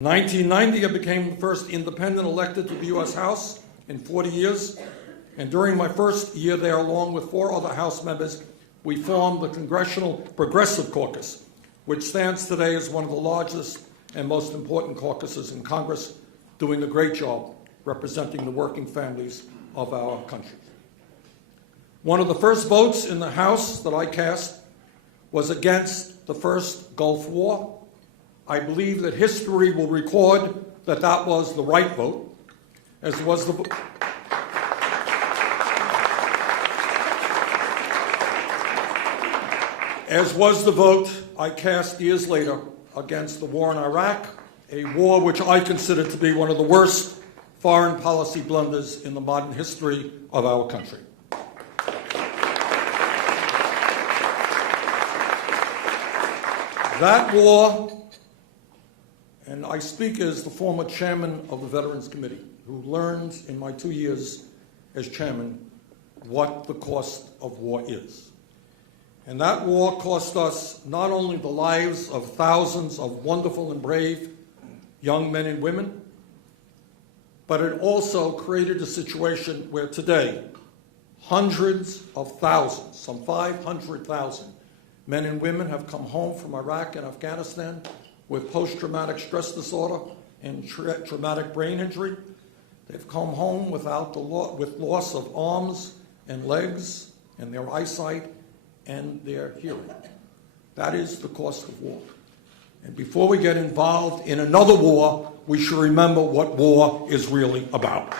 In 1990, I became the first independent elected to the U.S. House in 40 years, and during my first year there, along with 4 other House members, we formed the Congressional Progressive Caucus, which stands today as one of the largest and most important caucuses in Congress, doing a great job representing the working families of our country. One of the first votes in the House that I cast was against the first Gulf War. I believe that history will record that that was the right vote, as was the vote I cast years later against the war in Iraq, a war which I consider to be one of the worst foreign policy blunders in the modern history of our country. That war, and I speak as the former chairman of the Veterans Committee, who learned in my 2 years as chairman what the cost of war is. And that war cost us not only the lives of thousands of wonderful and brave young men and women, but it also created a situation where today hundreds of thousands, some 500,000 men and women have come home from Iraq and Afghanistan with post-traumatic stress disorder and traumatic brain injury. They've come home with loss of arms and legs and their eyesight and their hearing. That is the cost of war. And before we get involved in another war, we should remember what war is really about.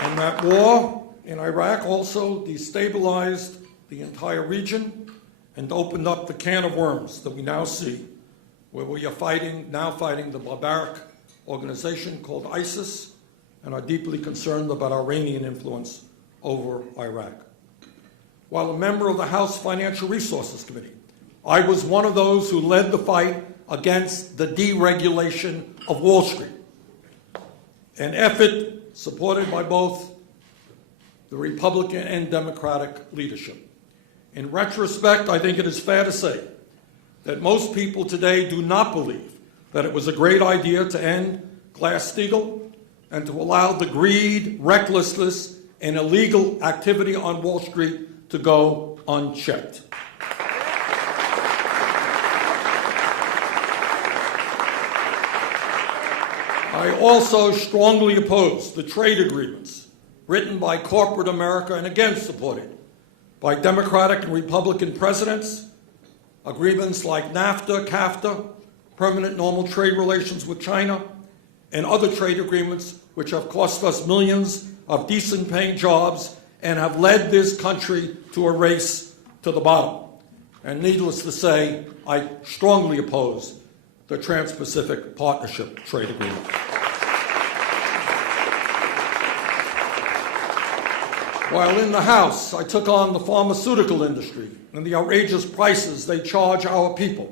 And that war in Iraq also destabilized the entire region and opened up the can of worms that we now see, where we are now fighting the barbaric organization called ISIS, and are deeply concerned about Iranian influence over Iraq. While a member of the House Financial Resources Committee, I was one of those who led the fight against the deregulation of Wall Street, an effort supported by both the Republican and Democratic leadership. In retrospect, I think it is fair to say that most people today do not believe that it was a great idea to end Glass-Steagall and to allow the greed, recklessness, and illegal activity on Wall Street to go unchecked. I also strongly oppose the trade agreements written by corporate America and again supported by Democratic and Republican presidents, agreements like NAFTA, CAFTA, permanent normal trade relations with China, and other trade agreements which have cost us millions of decent-paying jobs and have led this country to a race to the bottom. And needless to say, I strongly oppose the Trans-Pacific Partnership Trade Agreement. While in the House, I took on the pharmaceutical industry and the outrageous prices they charge our people,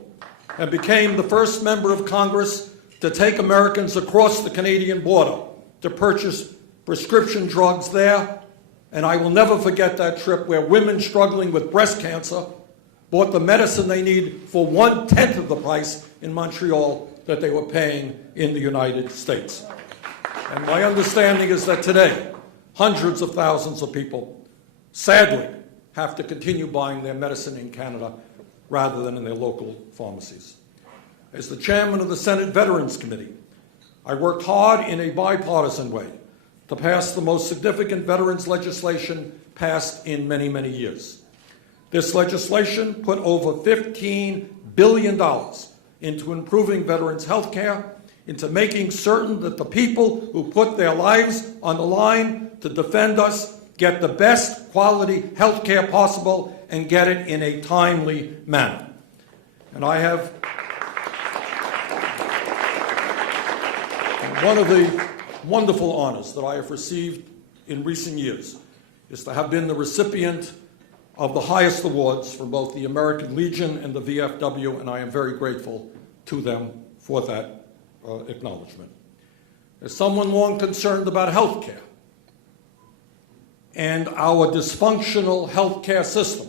and became the first member of Congress to take Americans across the Canadian border to purchase prescription drugs there. And I will never forget that trip where women struggling with breast cancer bought the medicine they need for 1/10 of the price in Montreal that they were paying in the United States. And my understanding is that today, hundreds of thousands of people, sadly, have to continue buying their medicine in Canada rather than in their local pharmacies. As the chairman of the Senate Veterans Committee, I worked hard in a bipartisan way to pass the most significant veterans legislation passed in many, many years. This legislation put over $15 billion into improving veterans' health care, into making certain that the people who put their lives on the line to defend us get the best quality health care possible and get it in a timely manner. And one of the wonderful honors that I have received in recent years is to have been the recipient of the highest awards from both the American Legion and the VFW, and I am very grateful to them for that acknowledgement. As someone long concerned about health care, and our dysfunctional health care system,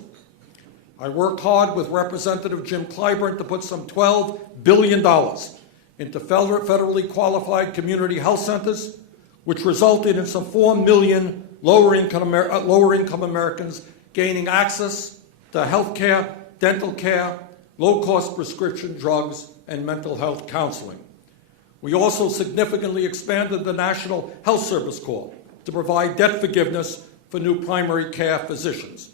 I worked hard with Representative Jim Clyburn to put some $12 billion into federally qualified community health centers, which resulted in some 4 million lower-income Americans gaining access to health care, dental care, low-cost prescription drugs, and mental health counseling. We also significantly expanded the National Health Service Corps to provide debt forgiveness for new primary care physicians.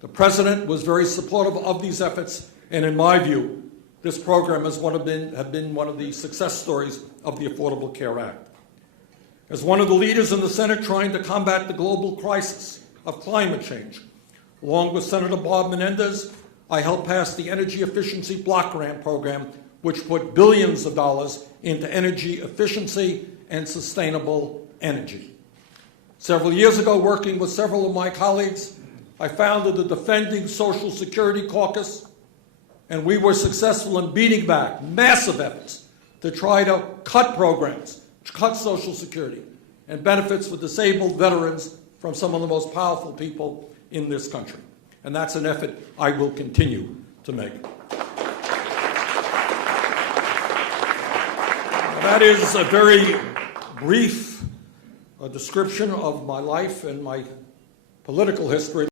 The President was very supportive of these efforts, and in my view, this program has been one of the success stories of the Affordable Care Act. As one of the leaders in the Senate trying to combat the global crisis of climate change, along with Senator Bob Menendez, I helped pass the Energy Efficiency Block Grant Program, which put billions of dollars into energy efficiency and sustainable energy. Several years ago, working with several of my colleagues, I founded the Defending Social Security Caucus, and we were successful in beating back massive efforts to try to cut programs, cut Social Security and benefits for disabled veterans from some of the most powerful people in this country. And that's an effort I will continue to make. That is a very brief description of my life and my political history.